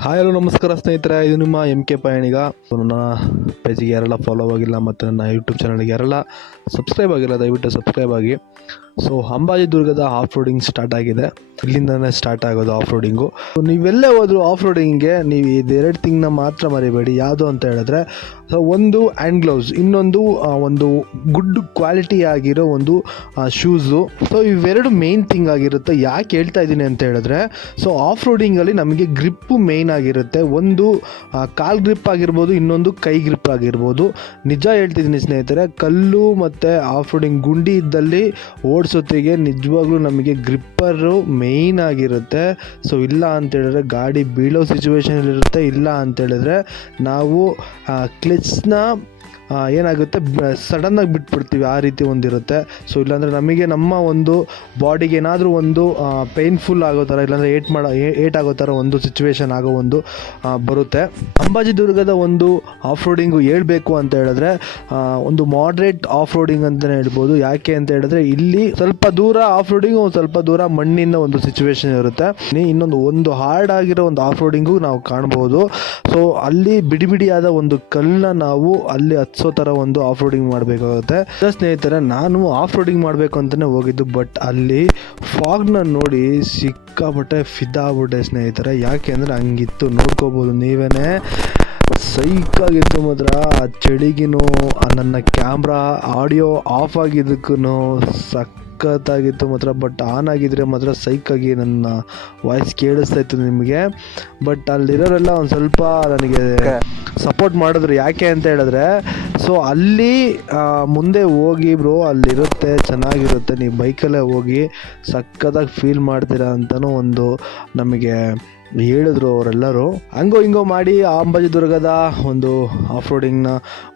Hi hello ನಮಸ್ಕಾರ ಸ್ನೇಹಿತರೆ. ಇದು ನಿಮ್ಮ ಎಂ ಕೆ ಪಯಣಿಗ ನನ್ನ ಪೇಜಿಗೆ ಯಾರೆಲ್ಲ ಫಾಲೋ ಆಗಿಲ್ಲ ಮತ್ತು ನನ್ನ ಯೂಟ್ಯೂಬ್ ಚಾನಲ್ಗೆ ಯಾರೆಲ್ಲ ಸಬ್ಸ್ಕ್ರೈಬ್ ಆಗಿಲ್ಲ, ದಯವಿಟ್ಟು ಸಬ್ಸ್ಕ್ರೈಬ್ ಆಗಿ. ಸೊ ಅಂಬಾಜಿ ದುರ್ಗದ ಆಫ್ ರೋಡಿಂಗ್ ಸ್ಟಾರ್ಟ್ ಆಗಿದೆ. ಇಲ್ಲಿಂದನೇ ಸ್ಟಾರ್ಟ್ ಆಗೋದು ಆಫ್ ರೋಡಿಂಗು ನೀವೆಲ್ಲೇ ಹೋದರೂ ಆಫ್ ರೋಡಿಂಗ್ಗೆ ನೀವು ಇದೆರಡು ತಿಂಗ್ನ ಮಾತ್ರ ಮರಿಬೇಡಿ. ಯಾವುದು ಅಂತ ಹೇಳಿದ್ರೆ ಸೊ ಒಂದು ಹ್ಯಾಂಡ್ ಗ್ಲೌಸ್ ಇನ್ನೊಂದು ಒಂದು ಗುಡ್ ಕ್ವಾಲಿಟಿ ಆಗಿರೋ ಒಂದು ಶೂಸು ಸೊ ಇವೆರಡು ಮೇನ್ ಥಿಂಗ್ ಆಗಿರುತ್ತೆ. ಯಾಕೆ ಹೇಳ್ತಾ ಇದ್ದೀನಿ ಅಂತ ಹೇಳಿದ್ರೆ ಸೊ ಆಫ್ ರೋಡಿಂಗಲ್ಲಿ ನಮಗೆ ಗ್ರಿಪ್ಪು ಮೇಯ್ನ್ ಆಗಿರುತ್ತೆ. ಒಂದು ಕಾಲ್ ಗ್ರಿಪ್ ಆಗಿರ್ಬೋದು, ಇನ್ನೊಂದು ಕೈ ಗ್ರಿಪ್ ಆಗಿರ್ಬೋದು. ನಿಜ ಹೇಳ್ತಿದ್ದೀನಿ ಸ್ನೇಹಿತರೆ, ಕಲ್ಲು ಮತ್ತು ಆಫ್ ರೋಡಿಂಗ್ ಗುಂಡಿ ಇದ್ದಲ್ಲಿ ಓಡಿಸೋತ್ತಿಗೆ ನಿಜವಾಗ್ಲೂ ನಮಗೆ ಗ್ರಿಪ್ಪರು ಮೇಯ್ನ್ ಆಗಿರುತ್ತೆ. ಸೊ ಇಲ್ಲ ಅಂತೇಳಿದ್ರೆ ಗಾಡಿ ಬೀಳೋ ಸಿಚುವೇಶನಲ್ಲಿರುತ್ತೆ ಇಲ್ಲ ಅಂತೇಳಿದ್ರೆ ನಾವು ಕ್ಲಿಚ್ನ ಏನಾಗುತ್ತೆ? ಸಡನ್ನಾಗಿ ಬಿಟ್ಬಿಡ್ತೀವಿ, ಆ ರೀತಿ ಒಂದಿರುತ್ತೆ. ಸೊ ಇಲ್ಲಾಂದರೆ ನಮಗೆ ನಮ್ಮ ಒಂದು ಬಾಡಿಗೆ ಏನಾದರೂ ಒಂದು ಪೇನ್ಫುಲ್ ಆಗೋ ಥರ, ಇಲ್ಲಾಂದರೆ ಏಟ್ ಮಾಡೋ ಏಟ್ ಆಗೋ ಥರ ಒಂದು ಸಿಚುವೇಶನ್ ಆಗೋ ಒಂದು ಬರುತ್ತೆ. ಅಂಬಾಜಿ ದುರ್ಗದ ಒಂದು ಆಫ್ ರೋಡಿಂಗು ಹೇಳ್ಬೇಕು ಅಂತ ಹೇಳಿದ್ರೆ ಒಂದು ಮಾಡ್ರೇಟ್ ಆಫ್ ರೋಡಿಂಗ್ ಅಂತಲೇ ಹೇಳ್ಬೋದು. ಯಾಕೆ ಅಂತ ಹೇಳಿದ್ರೆ, ಇಲ್ಲಿ ಸ್ವಲ್ಪ ದೂರ ಆಫ್ ರೋಡಿಂಗು ಒಂದು ಸ್ವಲ್ಪ ದೂರ ಮಣ್ಣಿನ ಒಂದು ಸಿಚುವೇಶನ್ ಇರುತ್ತೆ. ಇನ್ನು ಇನ್ನೊಂದು ಒಂದು ಹಾರ್ಡ್ ಆಗಿರೋ ಒಂದು ಆಫ್ ರೋಡಿಂಗು ನಾವು ಕಾಣ್ಬೋದು. ಸೊ ಅಲ್ಲಿ ಬಿಡಿ ಬಿಡಿಯಾದ ಒಂದು ಕಲ್ಲನ್ನ ನಾವು ಅಲ್ಲಿ ಹತ್ಸೋ ಥರ ಒಂದು ಆಫ್ ರೋಡಿಂಗ್ ಮಾಡಬೇಕಾಗುತ್ತೆ ಸ್ನೇಹಿತರೆ, ನಾನು ಆಫ್ ರೋಡಿಂಗ್ ಮಾಡಬೇಕು ಅಂತಲೇ ಹೋಗಿದ್ದು ಬಟ್ ಅಲ್ಲಿ ಫಾಗ್ನ ನೋಡಿ ಸಿಕ್ಕಾಪಟ್ಟೆ ಫಿದಾಗ್ಬಿಟ್ಟೆ ಸ್ನೇಹಿತರೆ. ಯಾಕೆ ಅಂದರೆ ಹಂಗಿತ್ತು, ನೋಡ್ಕೋಬೋದು ನೀವೇನೇ. ಸೈಕಾಗಿತ್ತು ಮಾತ್ರ, ಆ ಚಳಿಗಿನೂ ನನ್ನ ಕ್ಯಾಮ್ರಾ ಆಡಿಯೋ ಆಫ್ ಆಗಿದ್ದಕ್ಕೂ ಸಖತ್ತಾಗಿತ್ತು ಮಾತ್ರ ಬಟ್ ಆನ್ ಆಗಿದ್ರೆ ಮಾತ್ರ ಸೈಕಾಗಿ ನನ್ನ ವಾಯ್ಸ್ ಕೇಳಿಸ್ತಾ ಇತ್ತು ನಿಮಗೆ. ಬಟ್ ಅಲ್ಲಿರೋರೆಲ್ಲ ಒಂದು ಸ್ವಲ್ಪ ನನಗೆ ಸಪೋರ್ಟ್ ಮಾಡಿದ್ರು ಯಾಕೆ ಅಂತ ಹೇಳಿದ್ರೆ ಸೊ ಅಲ್ಲಿ ಮುಂದೆ ಹೋಗಿ ಬ್ರೋ ಅಲ್ಲಿರುತ್ತೆ, ಚೆನ್ನಾಗಿರುತ್ತೆ, ನೀವು ಬೈಕಲ್ಲೇ ಹೋಗಿ ಸಖತ್ತಾಗಿ ಫೀಲ್ ಮಾಡ್ತೀರಾ ಅಂತಲೂ ಒಂದು ನಮಗೆ ಹೇಳಿದ್ರು ಅವರೆಲ್ಲರೂ. ಹಂಗೋ ಹಿಂಗೋ ಮಾಡಿ ಆ ಅಂಬಾಜಿ ದುರ್ಗದ ಒಂದು ಆಫ್ ರೋಡಿಂಗ್ನ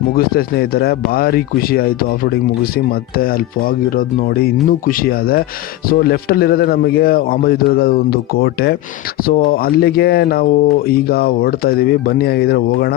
ಮುಗಿಸ್ದೆ ಸ್ನೇಹಿತರೆ, ಭಾರಿ ಖುಷಿ ಆಯಿತು ಆಫ್ ರೋಡಿಂಗ್ ಮುಗಿಸಿ, ಮತ್ತೆ ಅಲ್ಲಿ ಫಾಗ್ ಇರೋದು ನೋಡಿ ಇನ್ನೂ ಖುಷಿ ಆದೆ. ಸೊ ಲೆಫ್ಟಲ್ಲಿರೋದೇ ನಮಗೆ ಅಂಬಾಜಿದುರ್ಗದ ಒಂದು ಕೋಟೆ. ಸೊ ಅಲ್ಲಿಗೆ ನಾವು ಈಗ ಹೊರಡ್ತಾ ಇದ್ದೀವಿ ಬನ್ನಿ ಆಗಿದ್ರೆ ಹೋಗೋಣ.